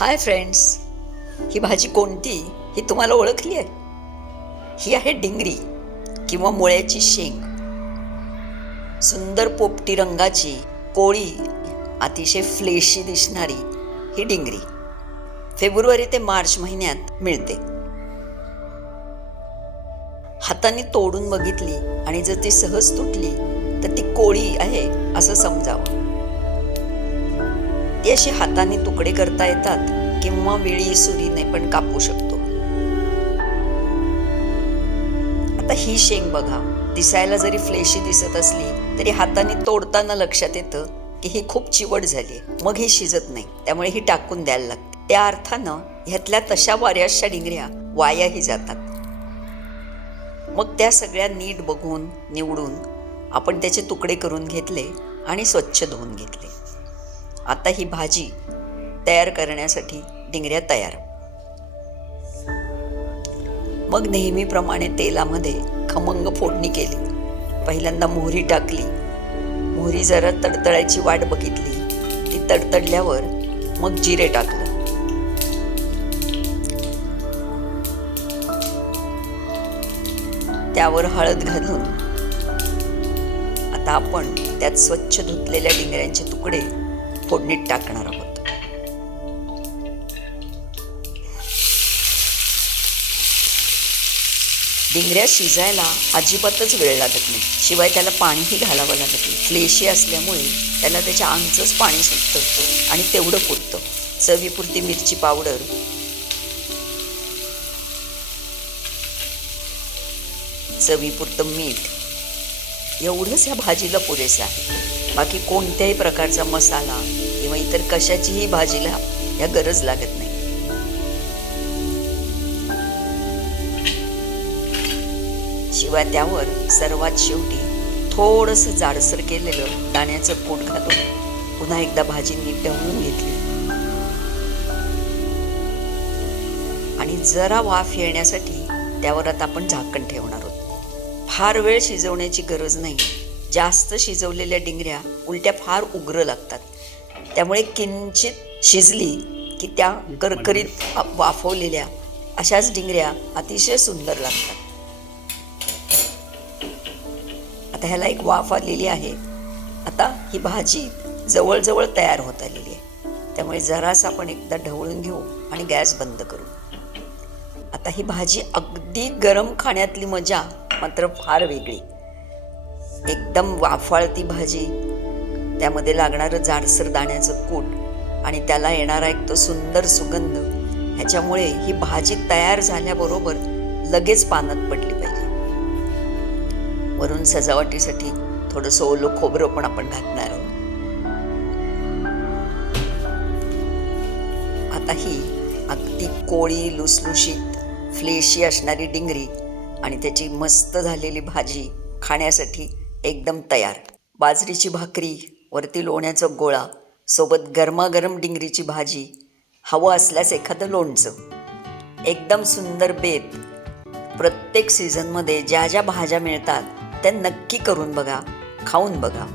Hi friends, ही भाजी कोणती ही तुम्हाला ओळखली आहे? ही आहे डिंगरी किंवा मुळ्याची शेंग. सुंदर पोपटी रंगाची, कोळी, अतिशय फ्लेशी दिसणारी ही डिंगरी फेब्रुवारी ते मार्च महिन्यात मिळते. हाताने तोडून बघितली आणि जर ती सहज तुटली तर ती कोळी आहे असं समजावं. ती अशी हाताने तुकडे करता येतात किंवा विळी सुरीने पण कापू शकतो. आता ही शेंग बघा, दिसायला जरी फ्लेशी दिसत असली तरी हाताने तोडताना लक्षात येतं की ही खूप चिवट झाली, मग ही शिजत नाही, त्यामुळे ही टाकून द्यायला लागते. त्या अर्थानं ह्यातल्या तशा बऱ्याचशा डिंगऱ्या वायाही जातात. मग त्या सगळ्या नीट बघून निवडून आपण त्याचे तुकडे करून घेतले आणि स्वच्छ धुवून घेतले. आता ही भाजी तयार करण्यासाठी डिंगऱ्या तयार. मग नेहमीप्रमाणे तेलामध्ये खमंग फोडणी केली. पहिल्यांदा मोहरी टाकली. मोहरी जरा तडतडायची वाट बघितली. ती तडतडल्यावर मग जिरे टाकलं. त्यावर हळद घालून आता आपण त्यात स्वच्छ धुतलेल्या डिंगऱ्यांचे तुकडे फोडणीत टाकणार आहोत. डिंगऱ्या शिजायला अजिबातच वेळ लागत नाही, शिवाय त्याला पाणीही घालावं लागत नाही. फ्लेशी असल्यामुळे त्याला त्याच्या अंगचंच पाणी सुटतं आणि तेवढं पुरतं. चवीपुरती मिरची पावडर, चवीपुरतं मीठ, एवढंच ह्या भाजीला पुरेसं आहे. बाकी कोणत्याही प्रकारचा मसाला किंवा इतर कशाचीही भाजीला ह्या गरज लागत नाही. शिवाय त्यावर सर्वात शेवटी थोडंसं जाडसर केलेलं दाण्याचं कूट घालून पुन्हा एकदा भाजी नीट ढवळून घेतली आणि जरा वाफ येण्यासाठी त्यावर आता आपण झाकण ठेवणार आहोत. फार वेळ शिजवण्याची गरज नाही. जास्त शिजवलेल्या डिंगऱ्या उलट्या फार उग्र लागतात. त्यामुळे किंचित शिजली की त्या करकरीत वाफवलेल्या अशाच डिंगऱ्या अतिशय सुंदर लागतात. आता ह्याला एक वाफ आलेली आहे. आता ही भाजी जवळजवळ तयार होत आलेली आहे. त्यामुळे जरासं आपण एकदा ढवळून घेऊ आणि गॅस बंद करू. आता ही भाजी अगदी गरम खाण्यातली मजा मात्र फार वेगळी. एकदम वाफाळती भाजी, त्यामध्ये लागणारं जाडसर दाण्याचं कूट आणि त्याला येणारा एक तो सुंदर सुगंध, ह्याच्यामुळे ही भाजी तयार झाल्याबरोबर लगेच पानात पडली पाहिजे. वरून सजावटीसाठी थोडंसं ओलं खोबरं पण आपण घालणार आहोत. आता ही अगदी कोळी, लुसलुशीत, फ्लेशी असणारी डिंगरी आणि त्याची मस्त झालेली भाजी खाण्यासाठी एकदम तयार. बाजरीची भाकरी, वरती लोण्याचा गोळा, सोबत गरमागरम डिंगरीची भाजी, हवं असल्यास एखादं लोणचं. एकदम सुंदर बेत. प्रत्येक सीझनमध्ये ज्या ज्या भाज्या मिळतात त्या नक्की करून बघा, खाऊन बघा.